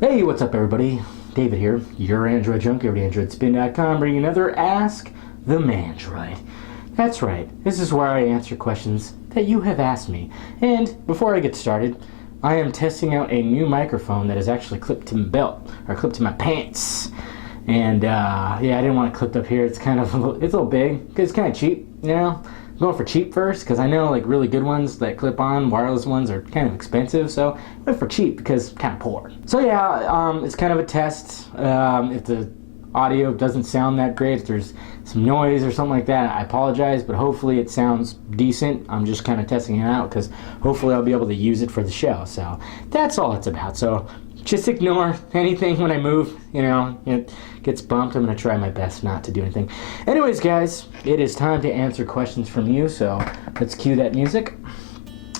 Hey, what's up everybody? David here, your Android junkie over at AndroidSpin.com, bringing another Ask the Mandroid. That's right, this is where I answer questions that you have asked me. And before I get started, I am testing out a new microphone that is actually clipped to my belt, or clipped to my pants. And yeah, I didn't want it clipped up here. It's kind of, it's a little big, because it's kind of cheap, you know? I'm going for cheap first, because I know like really good ones that clip on, wireless ones are kind of expensive, so I went for cheap because I'm kind of poor. So yeah, it's kind of a test. If the audio doesn't sound that great, if there's some noise or something like that, I apologize, but hopefully it sounds decent. I'm just kind of testing it out because hopefully I'll be able to use it for the show. So that's all it's about. So just ignore anything when I move, you know, it gets bumped. I'm going to try my best not to do anything. Anyways, guys, it is time to answer questions from you, so let's cue that music.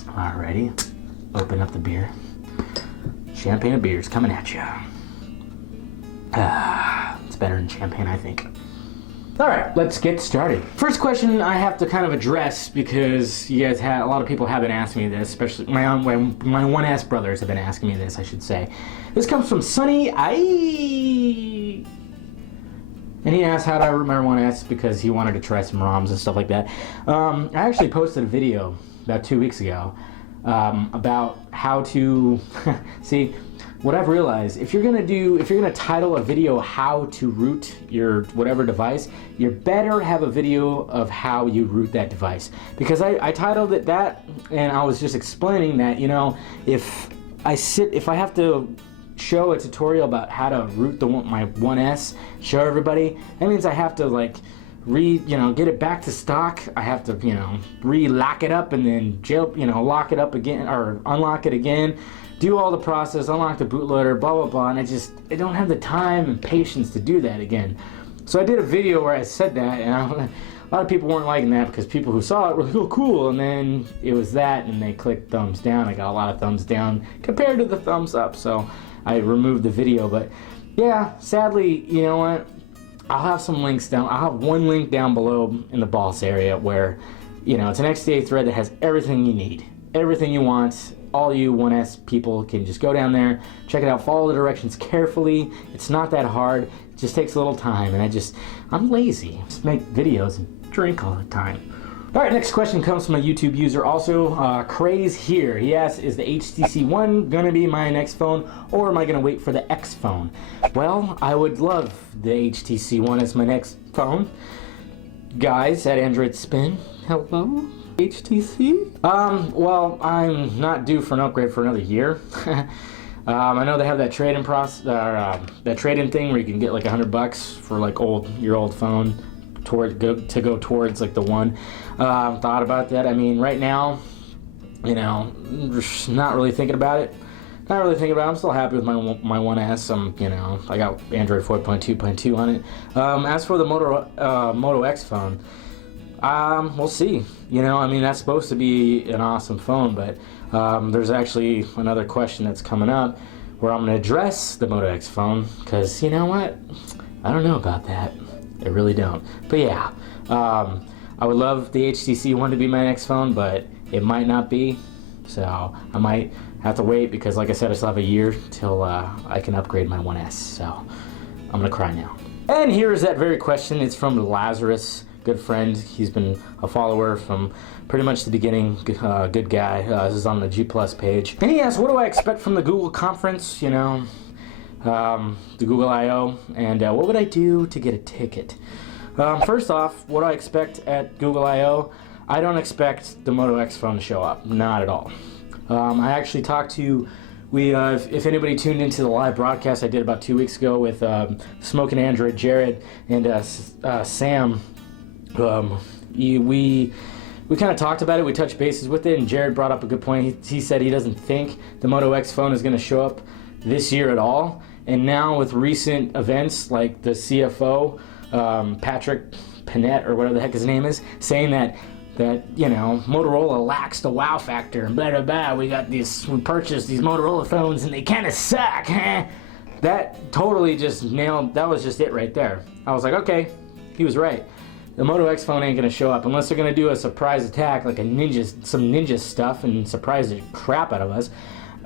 Alrighty, open up the beer. Champagne of beers coming at you. It's better than champagne, I think. Alright, let's get started. First question I have to kind of address because you guys a lot of people have been asking me this, especially my 1S brothers have been asking me this, I should say. This comes from Sunny I. And he asked how do I root my 1S because he wanted to try some ROMs and stuff like that. I actually posted a video about 2 weeks ago about how to see. What I've realized, if you're gonna title a video how to root your whatever device, you better have a video of how you root that device. Because I titled it that, and I was just explaining that, you know, if I have to show a tutorial about how to root my 1S, show everybody, that means I have to like get it back to stock. I have to, re-lock it up and then lock it up again or unlock it again. Do all the process, unlock the bootloader, blah, blah, blah, and I don't have the time and patience to do that again. So I did a video where I said that, and a lot of people weren't liking that because people who saw it were like, oh, cool, and then it was that, and they clicked thumbs down. I got a lot of thumbs down compared to the thumbs up, so I removed the video. But yeah, sadly, you know what? I'll have some links down. I'll have one link down below in the boss area where, it's an XDA thread that has everything you need, everything you want. All you 1S people can just go down there, check it out, follow the directions carefully. It's not that hard. It just takes a little time, and I'm lazy. Just make videos and drink all the time. All right, next question comes from a YouTube user also, Craze here. He asks, is the HTC One gonna be my next phone, or am I gonna wait for the X phone? Well, I would love the HTC One as my next phone. Guys at Android Spin, hello? HTC? Well, I'm not due for an upgrade for another year. I know they have that trade-in that trade-in thing where you can get like $100 for like your old phone to go towards like the one. Thought about that. I mean, right now, not really thinking about it. I'm still happy with my 1S. I got Android 4.2.2 on it. As for the Moto X phone, we'll see. That's supposed to be an awesome phone, but there's actually another question that's coming up where I'm going to address the Moto X phone, because you know what? I don't know about that. I really don't. But yeah, I would love the HTC One to be my next phone, but it might not be. So I might have to wait because, like I said, I still have a year till I can upgrade my 1S. So I'm going to cry now. And here's that very question. It's from Lazarus. Good friend. He's been a follower from pretty much the beginning. Good guy. This is on the G Plus page. And he asked, what do I expect from the Google conference? The Google I/O, and what would I do to get a ticket? First off, what do I expect at Google I/O? I don't expect the Moto X phone to show up. Not at all. I actually talked to, if anybody tuned into the live broadcast I did about 2 weeks ago with Smoking Android, Jared, and Sam, we kind of talked about it. We touched bases with it, and Jared brought up a good point. He said he doesn't think the Moto X phone is going to show up this year at all. And now with recent events like the CFO, Patrick Panett, or whatever the heck his name is, saying that Motorola lacks the wow factor and blah blah blah. We purchased these Motorola phones and they kind of suck. That totally just that was just it right there. I was like, okay, he was right. The Moto X phone ain't gonna show up unless they're gonna do a surprise attack like some ninja stuff and surprise the crap out of us.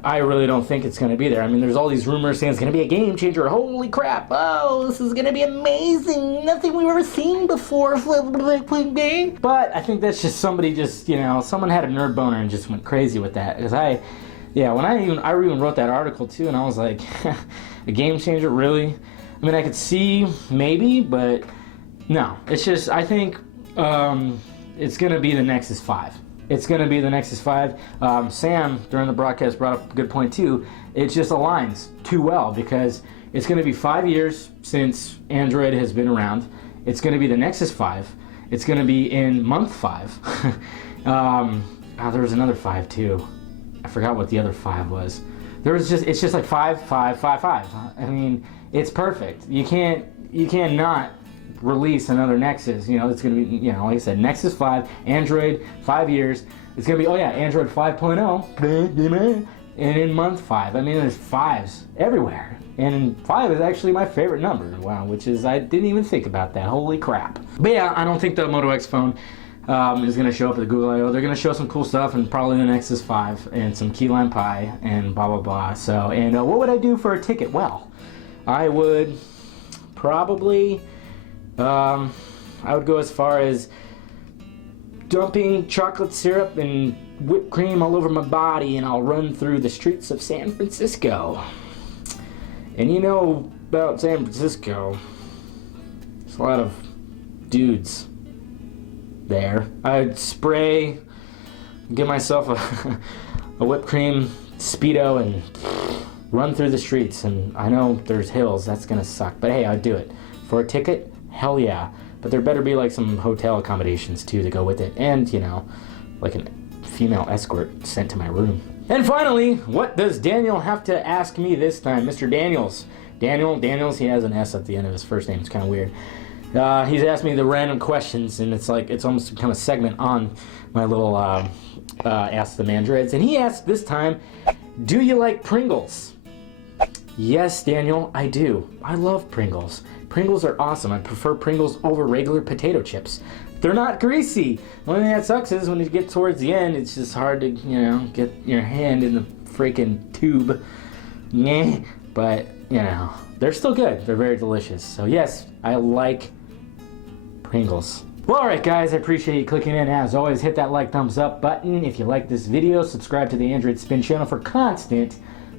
I really don't think it's going to be there. I mean, there's all these rumors saying it's going to be a game changer. Holy crap. Oh, this is going to be amazing. Nothing we've ever seen before. But I think that's just somebody just, you know, someone had a nerd boner and just went crazy with that. Because I even wrote that article too, and I was like, a game changer, really? I mean, I could see maybe, but no. It's just, I think it's going to be the Nexus 5. It's going to be the Nexus 5. Sam, during the broadcast, brought up a good point too. It just aligns too well because it's going to be 5 years since Android has been around. It's going to be the Nexus 5. It's going to be in month 5. There was another 5 too. I forgot what the other 5 was. It's just like 5, 5, 5, 5. I mean, it's perfect. You can't not release another Nexus. You know, it's going to be, you know, like I said, Nexus 5, Android, 5 years. It's going to be, oh yeah, Android 5.0. And in month 5. I mean, there's 5s everywhere. And 5 is actually my favorite number. Wow, which is, I didn't even think about that. Holy crap. But yeah, I don't think the Moto X phone is going to show up at the Google I/O. They're going to show some cool stuff and probably the Nexus 5 and some key lime pie and blah, blah, blah. So, and what would I do for a ticket? Well, I would probably, I would go as far as dumping chocolate syrup and whipped cream all over my body, and I'll run through the streets of San Francisco. And you know about San Francisco, there's a lot of dudes there. I'd spray, get myself a whipped cream Speedo and run through the streets. And I know there's hills, that's gonna suck, but hey, I'd do it. For a ticket, hell yeah. But there better be like some hotel accommodations too to go with it, and you know, like a female escort sent to my room. And finally, what does Daniel have to ask me this time? Mr. Daniels. Daniels, he has an S at the end of his first name, it's kind of weird. He's asked me the random questions, and it's like, it's almost become a segment on my little Ask the Mandroids. And he asked this time, do you like Pringles? Yes, Daniel, I do. I love Pringles. Pringles are awesome. I prefer Pringles over regular potato chips. They're not greasy. The only thing that sucks is when you get towards the end, it's just hard to, you know, get your hand in the freaking tube. Meh. But, you know, they're still good. They're very delicious. So yes, I like Pringles. Well, alright guys, I appreciate you clicking in. As always, hit that like, thumbs up button if you like this video. Subscribe to the Android Spin channel for constant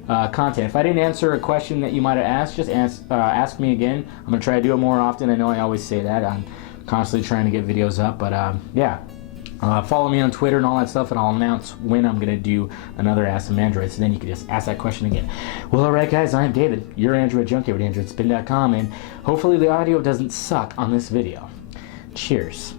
content. If I didn't answer a question that you might have asked, just ask me again. I'm going to try to do it more often. I know I always say that. I'm constantly trying to get videos up, but yeah. Follow me on Twitter and all that stuff, and I'll announce when I'm going to do another Ask the Mandroid, so then you can just ask that question again. Well, alright guys, I'm David, your Android junkie at AndroidSpin.com, and hopefully the audio doesn't suck on this video. Cheers.